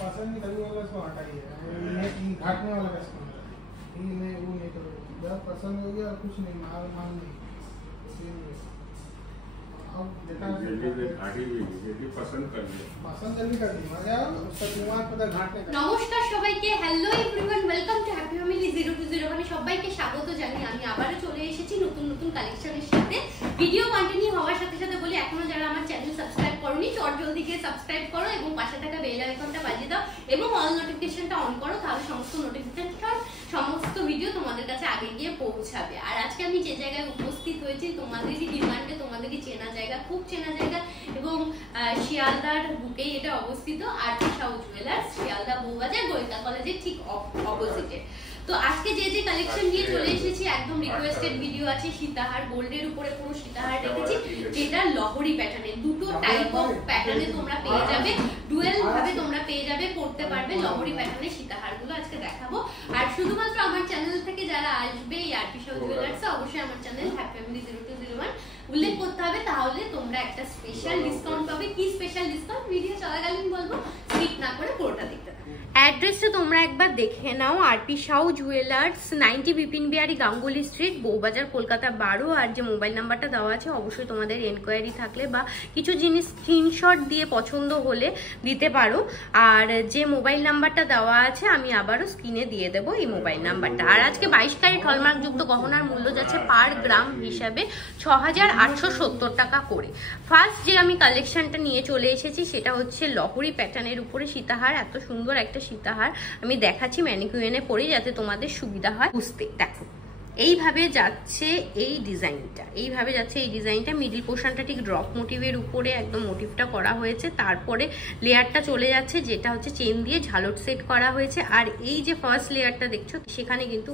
पसंद नहीं तभी वाला इसको हटाइए, घाटने वाला का इसको मैं वो नहीं करूँगा। जब पसंद हो गया कुछ नहीं, माल नहीं নমস্কার সবাইকে, hello everyone, welcome to happy family 020। সবাইকে স্বাগত জানিয়ে আমি আবারও চলে এসেছি নতুন নতুন কালেকশনের সাথে। ভিডিও কন্টিনিউ হওয়ার সাথে সাথে বলি, এখনো যারা আমার চ্যানেল সাবস্ক্রাইব করোনি চট জলদি গিয়ে সাবস্ক্রাইব করো এবং পাশে থাকা বেল আইকনটা বাজিয়ে দাও এবং অল নোটিফিকেশনটা অন করো, তাহলে সমস্ত নোটিফিকেশন সমস্ত ভিডিও তোমাদের কাছে আগে গিয়ে পৌঁছাবে। আর আজকে আমি যে জায়গায় উপস্থিত হয়েছি তোমাদেরই ডিমান্ডে, তোমাদেরই চেনা জায়গা, খুব চেনা জায়গা এবং শিয়ালদার বুকেই এটা অবস্থিত। আরপি সাউ জুয়েলার্স, শিয়ালদা বউবাজার, গোয়েন্দা কলেজের ঠিক অপোজিটে। তো আজকে যে যে কালেকশন নিয়ে চলে এসেছি, একদম রিকোয়েস্টেড ভিডিও আছে। সীতাহার, গোল্ডের উপরে পুরো সীতাহার রেখেছি, যেটা লহরি প্যাটার্নে, দুটো টাইপ অফ প্যাটার্নে তোমরা পেয়ে যাবে, ডুয়েল ভাবে তোমরা পেয়ে যাবে, পড়তে পারবে লহরি প্যাটার্নের সীতাহার গুলো আজকে দেখাবো। আর শুধুমাত্র আমার চ্যানেল থেকে যারা আসবে এই আরপি সাউ জুয়েলার্স, অবশ্যই আমার চ্যানেল হ্যাপি ফ্যামিলি 0201 উল্লেখ করতে হবে, তাহলে তোমরা একটা স্পেশাল ডিসকাউন্ট পাবে। কি স্পেশাল ডিসকাউন্ট ভিডিও চলাকালীন বলবো, স্কিপ না করে পুরোটা দেখতে থাকো। অ্যাড্রেসটা তোমরা একবার দেখে নাও, RP Sau jewellers, 90 Bipin Bihari Ganguly street, Bowbazar, Kolkata 12। আর যে মোবাইল নাম্বারটা দেওয়া আছে, অবশ্যই তোমাদের এনকোয়ারি থাকলে বা কিছু জিনিস স্ক্রিনশট দিয়ে পছন্দ হলে দিতে পারো। আর যে মোবাইল নাম্বারটা দেওয়া আছে আমি আবারও স্ক্রিনে দিয়ে দেবো এই মোবাইল নাম্বারটা। আর আজকে 22 ক্যারেট হলমার্কযুক্ত গহনার মূল্য যাচ্ছে পার গ্রাম হিসাবে 6870 টাকা করে। ফার্স্ট যে আমি কালেকশনটা নিয়ে চলে এসেছি সেটা হচ্ছে লহরি প্যাটার্নের উপরে সীতাহার। এত সুন্দর একটা সীতাহার আমি দেখাচ্ছি ম্যানিকুইনে পরে, যাতে তোমাদের সুবিধা হয় বুঝতে। দেখো এইভাবে যাচ্ছে এই ডিজাইনটা, এইভাবে যাচ্ছে এই ডিজাইনটা। মিডিল পোর্শনটা ঠিক ড্রপ মোটিভের উপরে একদম মোটিভটা করা হয়েছে, তারপরে লেয়ারটা চলে যাচ্ছে যেটা হচ্ছে চেন দিয়ে ঝালট সেট করা হয়েছে। আর এই যে ফার্স্ট লেয়ারটা দেখছো সেখানে কিন্তু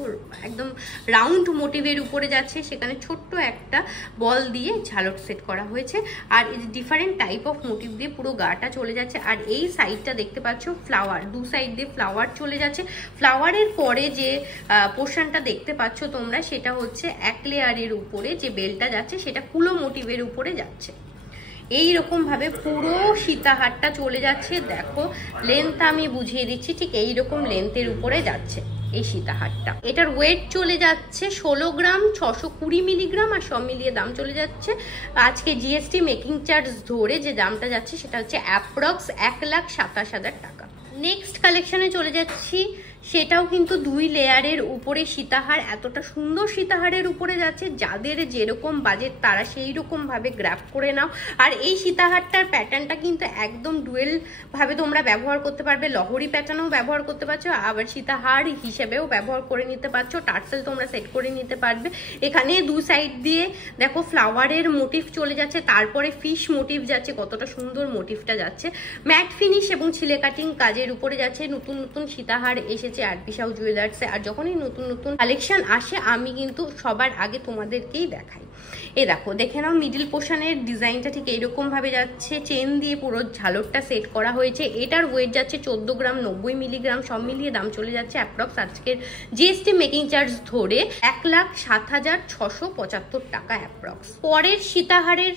একদম রাউন্ড মোটিভের উপরে যাচ্ছে, সেখানে ছোট্ট একটা বল দিয়ে ঝালট সেট করা হয়েছে। আর এই ডিফারেন্ট টাইপ অফ মোটিভ দিয়ে পুরো গাটা চলে যাচ্ছে। আর এই সাইডটা দেখতে পাচ্ছ ফ্লাওয়ার, দু সাইড দিয়ে ফ্লাওয়ার চলে যাচ্ছে। ফ্লাওয়ারের পরে যে পোর্শনটা দেখতে পাচ্ছ তোমরা, সেটা হচ্ছে এক লেয়ারের উপরে যে বেলটা যাচ্ছে সেটা কুলো মোটিভের উপরে যাচ্ছে। এই রকম ভাবে পুরো সীতাহারটা চলে যাচ্ছে। দেখো লেন্থ আমি বুঝিয়ে দিচ্ছি, ঠিক এই রকম লেন্থের উপরে যাচ্ছে এই সীতাহারটা। এটার ওয়েট চলে যাচ্ছে 16 গ্রাম 620 মিলিগ্রাম, আর সব মিলিয়ে দাম চলে যাচ্ছে আজকে জিএসটি মেকিং চার্জ ধরে যে দামটা যাচ্ছে সেটা হচ্ছে অ্যাপ্রক্স 1,27,000 টাকা। নেক্সট কালেকশনে চলে যাচ্ছি, সেটাও কিন্তু 2 লেয়ারের উপরে সীতাহার। এতটা সুন্দর সীতাহারের উপরে যাচ্ছে, যাদের যেরকম বাজেট তারা সেই রকম ভাবে গ্র্যাব করে নাও। আর এই সীতাহারটার প্যাটার্নটা কিন্তু একদম ডুয়েল ভাবে তোমরা ব্যবহার করতে পারবে, লহরি প্যাটার্নও ব্যবহার করতে পারছো, আবার সীতাহার হিসেবেও ব্যবহার করে নিতে পারছো। টার্সেল তোমরা সেট করে নিতে পারবে। এখানে দু সাইড দিয়ে দেখো ফ্লাওয়ারের মোটিভ চলে যাচ্ছে, তারপরে ফিশ মোটিভ যাচ্ছে, কতটা সুন্দর মোটিভটা যাচ্ছে। ম্যাট ফিনিশ এবং ছিলে কাটিং কাজের উপরে যাচ্ছে। নতুন নতুন সীতাহার এসেছে আরপি সাউ জুয়েলার্সে, আর যখনই নতুন নতুন কালেকশন আসে আমি কিন্তু সবার আগে তোমাদেরকেই দেখাই। এ দেখো, দেখে নাও মিডিল পোর্শনের ডিজাইনটা ঠিক এইরকম ভাবে যাচ্ছে, চেন দিয়ে পুরো ঝালরটা সেট করা হয়েছে। এটার ওয়েট যাচ্ছে 14 গ্রাম 90 মিলিগ্রাম, সব মিলিয়ে দাম চলে যাচ্ছে অ্যাপ্রক্স আজকের জিএসটি মেকিং চার্জ ধরে 1,07,675 টাকা অ্যাপ্রক্স। পরের সীতাহারের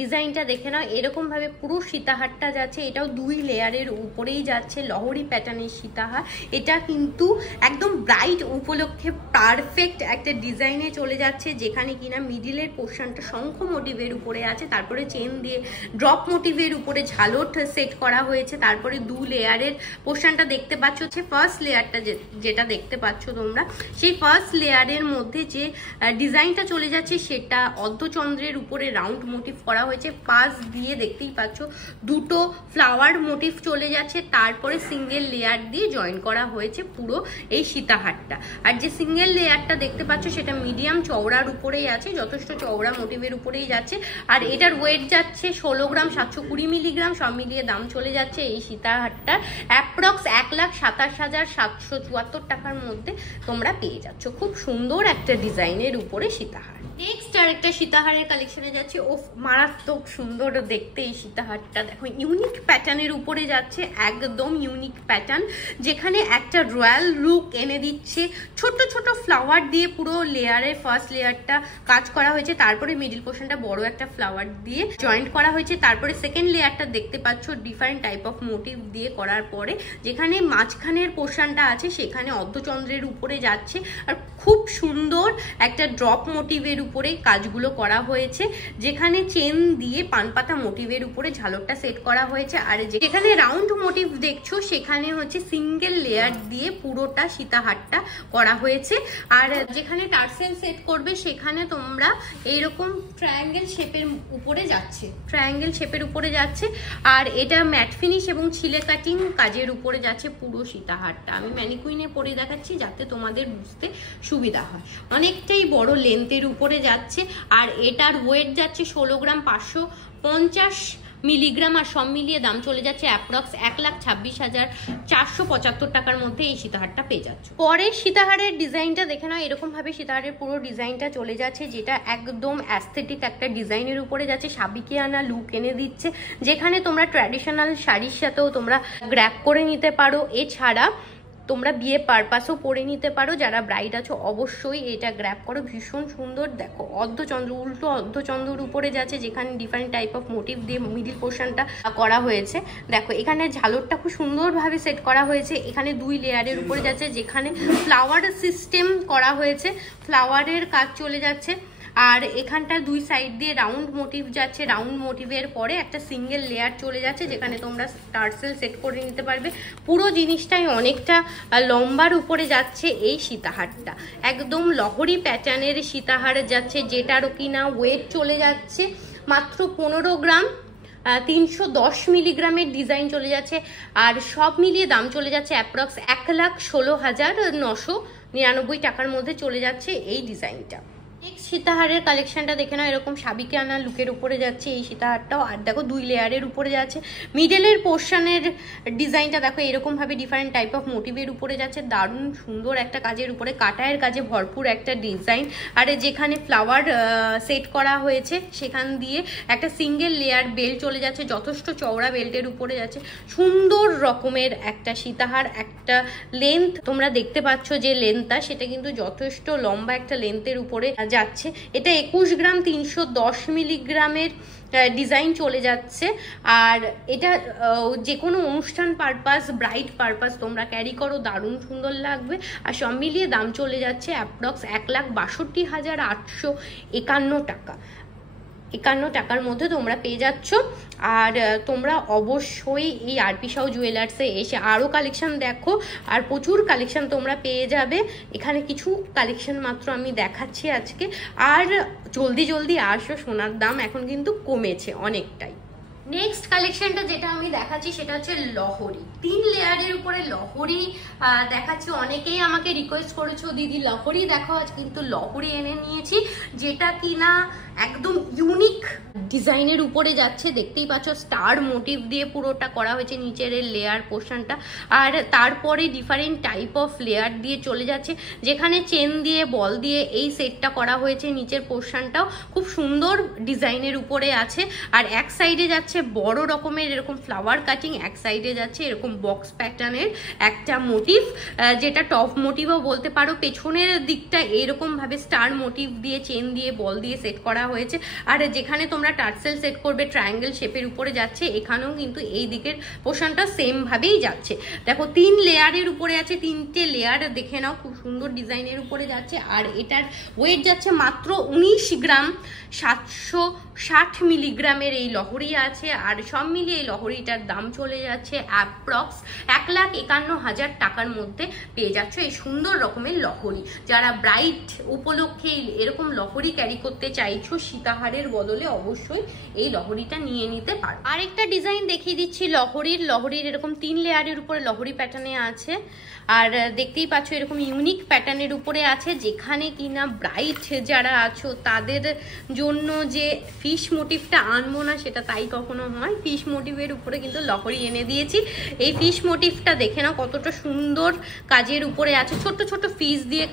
ডিজাইনটা দেখে নাও, এরকম ভাবে পুরো সীতাহারটা যাচ্ছে। এটাও 2 লেয়ারের উপরেই যাচ্ছে, লহরি প্যাটার্নের সীতাহার। এটা কিন্তু একদম ব্রাইট উপলক্ষে পারফেক্ট একটা ডিজাইনে চলে যাচ্ছে, যেখানে কিনা মিডিলের পোর্শনটা শঙ্খ মোটিভের উপরে আছে, তারপরে চেন দিয়ে ড্রপ মোটিভের উপরে ঝালট সেট করা হয়েছে, তারপরে 2 লেয়ারের পোর্শনটা দেখতে পাচ্ছ। হচ্ছে ফার্স্ট লেয়ারটা যেটা দেখতে পাচ্ছ তোমরা, সেই ফার্স্ট লেয়ারের মধ্যে যে ডিজাইনটা চলে যাচ্ছে সেটা অর্ধচন্দ্রের উপরে রাউন্ড মোটিভ করা হয়েছে। পাশ দিয়ে দেখতেই পাচ্ছ দুটো ফ্লাওয়ার মোটিভ চলে যাচ্ছে, তারপরে সিঙ্গেল লেয়ার দিয়ে জয়েন করা হয়েছে পুরো এই সীতাহারটা। আর যে সিঙ্গেল লেয়ারটা দেখতে পাচ্ছ সেটা মিডিয়াম চওড়ার উপরেই আছে, যথেষ্ট চওড়া মোটিভের উপরেই যাচ্ছে। আর এটার ওয়েট যাচ্ছে 16 গ্রাম 720 মিলিগ্রাম, সব মিলিয়ে দাম চলে যাচ্ছে এই সীতাহারটার অ্যাপ্রক্স 1,27,774 টাকার মধ্যে তোমরা পেয়ে যাচ্ছ। খুব সুন্দর একটা ডিজাইনের উপরে সীতাহার। নেক্সট আরেকটা সীতাহারের কালেকশনে যাচ্ছে। ও মারাত্মক সুন্দর দেখতে এই সীতাহারটা, দেখো ইউনিক প্যাটার্নের উপরে যাচ্ছে, একদম ইউনিক প্যাটার্ন, যেখানে একটা রয়্যাল লুক এনে দিচ্ছে। ছোট ছোট ফ্লাওয়ার দিয়ে পুরো লেয়ারে ফার্স্ট লেয়ারটা কাজ করা হয়েছে, তারপরে মিডিল পোর্শনটা বড় একটা ফ্লাওয়ার দিয়ে জয়েন্ট করা হয়েছে, তারপরে সেকেন্ড লেয়ারটা দেখতে পাচ্ছ ডিফারেন্ট টাইপ অফ মোটিভ দিয়ে করার পরে যেখানে মাঝখানের পোর্শনটা আছে সেখানে অর্ধচন্দ্রের উপরে যাচ্ছে, আর খুব সুন্দর একটা ড্রপ মোটিভের উপরে কাজগুলো করা হয়েছে, যেখানে চেন দিয়ে পানপাতা মোটিভের উপরে ঝালরটা সেট করা হয়েছে। আর যেখানে রাউন্ড মোটিভ দেখছো সেখানে হচ্ছে সিঙ্গেল লেয়ার দিয়ে পুরোটা সীতাহারটা করা হয়েছে। আর যেখানে টার্সেল সেট করবে সেখানে তোমরা এইরকম ট্রায়াঙ্গেল শেপের উপরে যাচ্ছে, আর এটা ম্যাট ফিনিশ এবং ছিলে কাটিং কাজের উপরে যাচ্ছে পুরো সীতাহারটা। আমি ম্যানিকুইনে পরে দেখাচ্ছি যাতে তোমাদের বুঝতে সুবিধা হয়। অনেকটাই বড় লেন্থের উপরে যাচ্ছে, আর এটার ওয়েট যাচ্ছে 16 গ্রাম 550 মিলিগ্রাম, আর সব মিলিয়ে দাম চলে যাচ্ছে অ্যাপ্রক্স 1,26,475 টাকার মধ্যে এই সীতাহারটা পেয়ে যাচ্ছ। পরের সীতাহারের ডিজাইনটা দেখে নাও, এরকম ভাবে সীতাহারের পুরো ডিজাইনটা চলে যাচ্ছে, যেটা একদম অ্যাস্থেটিক একটা ডিজাইনের উপরে যাচ্ছে, সাবিকিয়ানা লুক এনে দিচ্ছে, যেখানে তোমরা ট্র্যাডিশনাল শাড়ির সাথেও তোমরা গ্র্যাপ করে নিতে পারো। এছাড়া তোমরা বিয়ে পারপাসও পরে নিতে পারো, যারা ব্রাইড আছো অবশ্যই এটা গ্র্যাব করো। ভীষণ সুন্দর, দেখো অর্ধচন্দ্র, উল্টো অর্ধচন্দ্রের উপরে যাচ্ছে, যেখানে ডিফারেন্ট টাইপ অফ মোটিভ দিয়ে মিডিল পোর্শনটা করা হয়েছে। দেখো এখানে ঝালরটা খুব সুন্দরভাবে সেট করা হয়েছে, এখানে 2 লেয়ারের উপরে যাচ্ছে, যেখানে ফ্লাওয়ার সিস্টেম করা হয়েছে, ফ্লাওয়ারের কাজ চলে যাচ্ছে। আর এখানটা 2 সাইড দিয়ে রাউন্ড মোটিভ যাচ্ছে, রাউন্ড মোটিভের পরে একটা সিঙ্গেল লেয়ার চলে যাচ্ছে, যেখানে তোমরা টার্সেল সেট করে নিতে পারবে। পুরো জিনিসটাই অনেকটা লম্বার উপরে যাচ্ছে এই সীতাহারটা, একদম লহরি প্যাটার্নের সীতাহার যাচ্ছে, যেটারও কিনা ওয়েট চলে যাচ্ছে মাত্র 15 গ্রাম 310 মিলিগ্রামের ডিজাইন চলে যাচ্ছে, আর সব মিলিয়ে দাম চলে যাচ্ছে অ্যাপ্রক্স 1,16,999 টাকার মধ্যে চলে যাচ্ছে এই ডিজাইনটা। নেক্সট সীতাহারের কালেকশনটা দেখে নাও, এরকম সাবিকিয়ানা লুকের উপরে যাচ্ছে এই সীতাহারটাও, আর দেখো 2 লেয়ারের উপরে যাচ্ছে। মিডলের পোর্শনের ডিজাইনটা দেখো এরকম ভাবে ডিফারেন্ট টাইপ অফ মোটিভের উপরে যাচ্ছে, দারুণ সুন্দর একটা কাজের উপরে, কাটায়ের কাজে ভরপুর একটা ডিজাইন। আর যেখানে ফ্লাওয়ার সেট করা হয়েছে সেখান দিয়ে একটা সিঙ্গেল লেয়ার বেল্ট চলে যাচ্ছে, যথেষ্ট চওড়া বেল্টের উপরে যাচ্ছে, সুন্দর রকমের একটা সীতাহার। একটা লেন্থ তোমরা দেখতে পাচ্ছ যে লেন্থটা, সেটা কিন্তু যথেষ্ট লম্বা একটা লেন্থের উপরে যাচ্ছে। এটা 21 গ্রাম 310 মিলিগ্রামের ডিজাইন চলে যাচ্ছে, আর এটা যে কোনো অনুষ্ঠান পারপাস, ব্রাইড পারপাস তোমরা ক্যারি করো, দারুণ সুন্দর লাগবে। আর সব মিলিয়ে দাম চলে যাচ্ছে অ্যাপ্রক্স 1,62,851 টাকা। 51 টাকার মধ্যে তোমরা পেয়ে যাচ্ছ। আর তোমরা অবশ্যই এই আরপি সাউ জুয়েলার্সে এসে আরও কালেকশন দেখো, আর প্রচুর কালেকশন তোমরা পেয়ে যাবে। এখানে কিছু কালেকশন মাত্র আমি দেখাচ্ছি আজকে, আর জলদি জলদি আসো, সোনার দাম এখন কিন্তু কমেছে অনেকটাই। নেক্সট কালেকশনটা যেটা আমি দেখাচ্ছি সেটা হচ্ছে লহরি, 3 লেয়ারের উপরে লহরি দেখাচ্ছি। অনেকেই আমাকে রিকোয়েস্ট করেছো দিদি লহরি দেখো, আজ কিন্তু লহরি এনে নিয়েছি, যেটা কিনা একদম ইউনিক ডিজাইনের উপরে যাচ্ছে। দেখতেই পাচ্ছ স্টার মোটিভ দিয়ে পুরোটা করা হয়েছে নিচের লেয়ার পোর্শনটা, আর তারপরে ডিফারেন্ট টাইপ অফ লেয়ার দিয়ে চলে যাচ্ছে, যেখানে চেন দিয়ে বল দিয়ে এই সেটটা করা হয়েছে। নিচের পোর্শনটাও খুব সুন্দর ডিজাইনের উপরে আছে, আর এক সাইডে যাচ্ছে বড় রকমের এরকম ফ্লাওয়ার কাটিং, এক সাইডে যাচ্ছে এরকম বক্স প্যাটার্নের একটা মোটিভ, যেটা টপ মোটিভও বলতে পারো। পেছনের দিকটা এরকম ভাবে স্টার মোটিভ দিয়ে চেন দিয়ে বল দিয়ে সেট করা হয়েছে, আর যেখানে তোমরা টার্সেল সেট করবে ট্রায়াঙ্গেল শেপের উপরে যাচ্ছে, এখানেও কিন্তু এই দিকের পোর্শনটা সেম ভাবেই যাচ্ছে। দেখো 3 লেয়ারের উপরে আছে, 3টে লেয়ার দেখে নাও, খুব সুন্দর ডিজাইনের উপরে যাচ্ছে। আর এটার ওয়েট যাচ্ছে মাত্র 19 গ্রাম 760 মিলিগ্রামের এই লহরি আছে, আর সব মিলিয়ে এই লহরিটার দাম চলে যাচ্ছে অ্যাপ্রক্স 1,51,000 টাকার মধ্যে পেয়ে যাচ্ছ এই সুন্দর রকমের লহরি। যারা ব্রাইড উপলক্ষে এরকম লহরি ক্যারি করতে চাইছো সীতাহারের বদলে, অবশ্যই এই লহরিটা নিয়ে নিতে পারো। আরেকটা ডিজাইন দেখিয়ে দিচ্ছি লহরির এরকম 3 লেয়ারের উপরে লহরি প্যাটার্নে আছে, আর দেখতেই পাচ্ছ এরকম ইউনিক প্যাটার্নের উপরে আছে, যেখানে কিনা ব্রাইট যারা আছো তাদের জন্য যে ফিশ মোটিভটা আনবো না সেটা তাই কখনো হয়। ফিশ মোটিভের উপরে কিন্তু লহরি এনে দিয়েছি। এই ফিশ মোটিভটা দেখে না কতটা সুন্দর কাজের উপরে আছে। ছোট ছোট ফিশ দিয়ে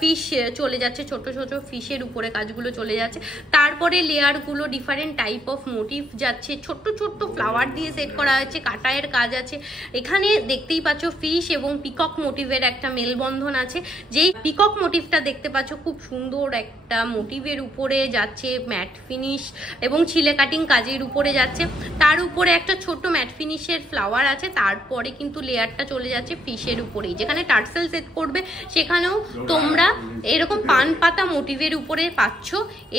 ফিশ চলে যাচ্ছে, ছোট ছোট ফিশের উপরে কাজগুলো চলে যাচ্ছে। তারপরে লেয়ারগুলো ডিফারেন্ট টাইপ অফ মোটিভ যাচ্ছে, ছোট্ট ছোট্ট ফ্লাওয়ার দিয়ে সেট করা হয়েছে, কাটায়ের কাজ আছে। এখানে দেখতেই পাচ্ছ ফিশ এবং পিকক মোটিভের একটা মেলবন্ধন আছে। যেই পিকক মোটিভটা দেখতে পাচ্ছ খুব সুন্দর একটা মোটিভের উপরে যাচ্ছে, ম্যাট ফিনিশ এবং ছিলে কাটিং কাজের উপরে যাচ্ছে। তার উপরে একটা ছোট ম্যাট ফিনিশের ফ্লাওয়ার আছে, তারপরে কিন্তু লেয়ারটা চলে যাচ্ছে ফিশের উপরেই। যেখানে টার্সেল সেট করবে সেখানেও তোমরা এরকম পান পাতা মোটিভের উপরে পাচ্ছ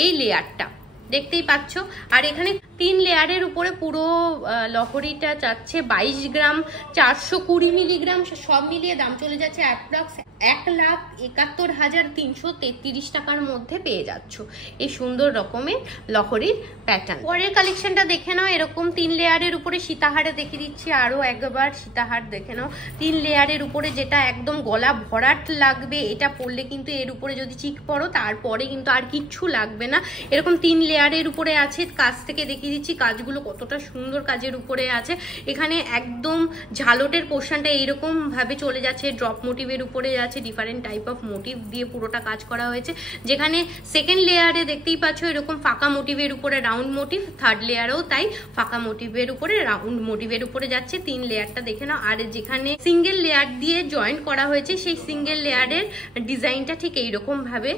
এই লেয়ারটা, দেখতেই পাচ্ছ। আর এখানে 3 লেয়ারের উপরে পুরো লহরিটা যাচ্ছে 22 গ্রাম 420 মিলিগ্রাম, সব মিলিয়ে দাম চলে যাচ্ছে অ্যাপ্রক্স 1,71,333 টাকার মধ্যে পেয়ে যাচ্ছ এই সুন্দর রকমের লহরির প্যাটার্ন। পরের কালেকশনটা দেখে নাও। এরকম 3 লেয়ারের উপরে সীতাহারে দেখে দিচ্ছি, আরো একবার সীতাহার দেখে নাও। 3 লেয়ারের উপরে যেটা একদম গলা ভরাট লাগবে, এটা পরলে কিন্তু এর উপরে যদি চিক পরো তারপরে কিন্তু আর কিচ্ছু লাগবে না। এরকম 3 লেয়ারের উপরে আছে। কাজ থেকে দেখিয়ে দিচ্ছি কাজগুলো কতটা সুন্দর কাজের উপরে আছে। এখানে একদম ঝালটের পোর্শনটা এইরকম ভাবে চলে যাচ্ছে, ড্রপ মোটিভের উপরে যাচ্ছে, ডিফারেন্ট টাইপ অফ মোটিভ দিয়ে পুরোটা কাজ করা হয়েছে। যেখানে সেকেন্ড লেয়ারে দেখতেই পাচ্ছ এরকম ফাঁকা মোটিভের উপরে রাউন্ড মোটিভ, থার্ড লেয়ারেও তাই ফাঁকা মোটিভের উপরে রাউন্ড মোটিভের উপরে যাচ্ছে। 3 লেয়ারটা দেখে নাও। আর যেখানে সিঙ্গেল লেয়ার দিয়ে জয়েন্ট করা হয়েছে সেই সিঙ্গেল লেয়ারের ডিজাইনটা ঠিক এইরকম ভাবে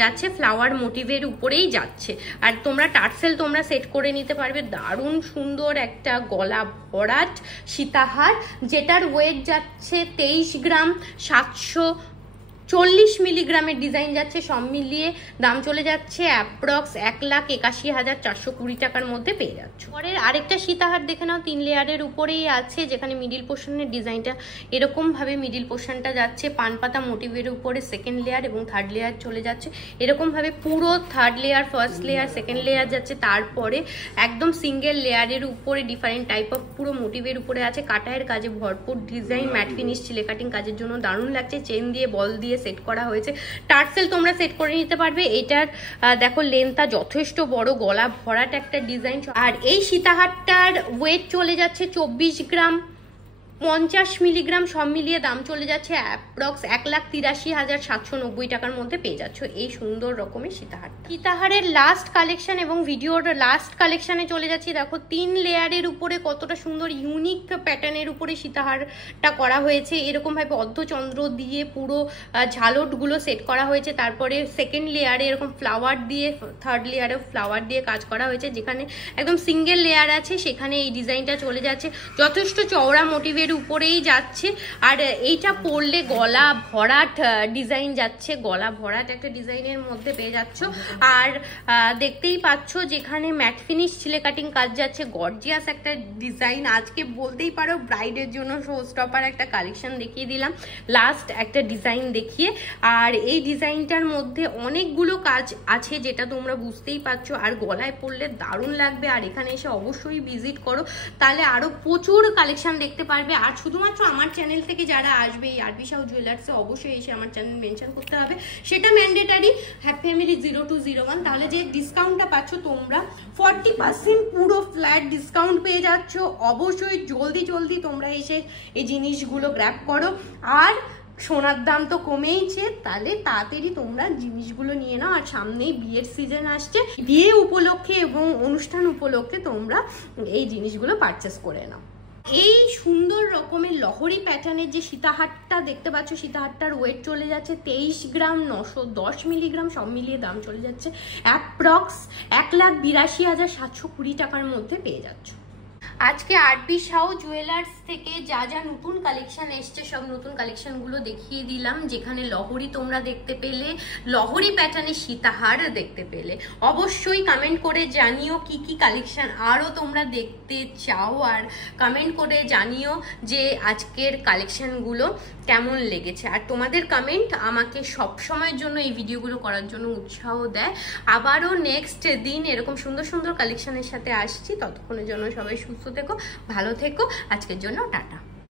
যাচ্ছে, ফ্লাওয়ার মোটিভের উপরেই যাচ্ছে। আর তোমরা টার্সেল তোমরা সেট করে নিতে পারবে। দারুণ সুন্দর একটা গলা ভরাট সীতাহার, যেটার ওয়েট যাচ্ছে 23 গ্রাম 740 মিলিগ্রামের ডিজাইন যাচ্ছে। সব মিলিয়ে দাম চলে যাচ্ছে অ্যাপ্রক্স 1,81,420 টাকার মধ্যে পেয়ে যাচ্ছ। পরের আরেকটা সীতাহার দেখে নাও, 3 লেয়ারের উপরেই আছে, যেখানে মিডিল পোর্শনের ডিজাইনটা এরকম ভাবে মিডিল পোর্শনটা যাচ্ছে পান পাতা মোটিভের উপরে, সেকেন্ড লেয়ার এবং থার্ড লেয়ার চলে যাচ্ছে এরকম ভাবে। পুরো third layer, first layer, second layer যাচ্ছে, তারপরে একদম সিঙ্গেল লেয়ারের উপরে ডিফারেন্ট টাইপ অফ পুরো মোটিভের উপরে আছে। কাটায়ের কাজে ভরপুর ডিজাইন, ম্যাট ফিনিশ, চিলে কাটিং কাজের জন্য দারুণ লাগছে। চেন দিয়ে বল দিয়ে সেট করা হয়েছে। টার্সেল তোমরা সেট করে নিতে পারবে। এটার দেখো লেন্থটা যথেষ্ট বড়, গলা ভরাট একটা ডিজাইন। আর এই সীতাহারটার ওয়েট চলে যাচ্ছে 24 গ্রাম 50 মিলিগ্রাম, সব মিলিয়ে দাম চলে যাচ্ছে অ্যাপ্রক্স 1,83,790 টাকার মধ্যে পেয়ে যাচ্ছ এই সুন্দর রকমের সীতাহার। সীতাহারের লাস্ট কালেকশন এবং ভিডিওর লাস্ট কালেকশনে চলে যাচ্ছি। দেখো 3 লেয়ারের উপরে কতটা সুন্দর ইউনিক প্যাটার্নের উপরে সীতাহারটা করা হয়েছে। এরকম ভাবে অর্ধচন্দ্র দিয়ে পুরো ঝালটগুলো সেট করা হয়েছে। তারপরে সেকেন্ড লেয়ারে এরকম ফ্লাওয়ার দিয়ে, থার্ড লেয়ারে ফ্লাওয়ার দিয়ে কাজ করা হয়েছে। যেখানে একদম সিঙ্গেল লেয়ার আছে সেখানে এই ডিজাইনটা চলে যাচ্ছে, যথেষ্ট চওড়া মোটিভের উপরেই যাচ্ছে। আর এইটা পরলে গলা ভরাট ডিজাইন যাচ্ছে, গলা ভরাট একটা ডিজাইনের মধ্যে পেয়ে যাচ্ছ। আর দেখতেই পাচ্ছ যেখানে ম্যাট ফিনিশ চিলে কাটিং কাজ যাচ্ছে, গর্জিয়াস একটা ডিজাইন। আজকে বলতেই পারো ব্রাইডের জন্য শো স্টপার একটা কালেকশন দেখিয়ে দিলাম, লাস্ট একটা ডিজাইন দেখিয়ে। আর এই ডিজাইনটার মধ্যে অনেকগুলো কাজ আছে যেটা তোমরা বুঝতেই পারছো। আর গলায় পরলে দারুণ লাগবে। আর এখানে এসে অবশ্যই ভিজিট করো, তাহলে আরো প্রচুর কালেকশন দেখতে পারবে। আর শুধুমাত্র আমার চ্যানেল থেকে যারা আসবে এই আরবি শাহ জুয়েলার্সে অবশ্যই এসে আমার চ্যানেল মেনশন করতে হবে, সেটা ম্যান্ডেটারি, হ্যাপি ফ্যামিলি 0201। তাহলে যে ডিসকাউন্টটা পাচ্ছ তোমরা 40% পুরো ফ্ল্যাট ডিসকাউন্ট পেয়ে যাচ্ছ। অবশ্যই জলদি জলদি তোমরা এসে এই জিনিসগুলো গ্র্যাব করো। আর সোনার দাম তো কমেইছে, তাহলে তাড়াতাড়ি তোমরা জিনিসগুলো নিয়ে নাও। আর সামনেই বিয়ের সিজন আসছে, বিয়ে উপলক্ষে এবং অনুষ্ঠান উপলক্ষে তোমরা এই জিনিসগুলো পারচেস করে নাও। এই সুন্দর রকমের লহরি প্যাটার্নের যে সীতাহারটা দেখতে পাচ্ছ, সীতাহারটার ওয়েট চলে যাচ্ছে 23 গ্রাম 910 মিলিগ্রাম, সব মিলিয়ে দাম চলে যাচ্ছে অ্যাপ্রক্স 1,82,720 টাকার মধ্যে পেয়ে যাচ্ছ। আজকে আরবি শাহ জুয়েলার্স থেকে যা যা নতুন কালেকশন এসছে সব নতুন কালেকশনগুলো দেখিয়ে দিলাম। যেখানে লহরি তোমরা দেখতে পেলে, লহরি প্যাটার্নের সীতাহার দেখতে পেলে। অবশ্যই কমেন্ট করে জানিও কি কি কালেকশন আরও তোমরা দেখতে চাও। আর কমেন্ট করে জানিও যে আজকের কালেকশনগুলো কেমন লেগেছে। আর তোমাদের কমেন্ট আমাকে সব সময়ের জন্য এই ভিডিওগুলো করার জন্য উৎসাহ দেয়। আবারও নেক্সট দিন এরকম সুন্দর সুন্দর কালেকশনের সাথে আসছি। ততক্ষণের জন্য সবাই সুস্থ থেকো, ভালো থেকো। আজকের জন্য টাটা।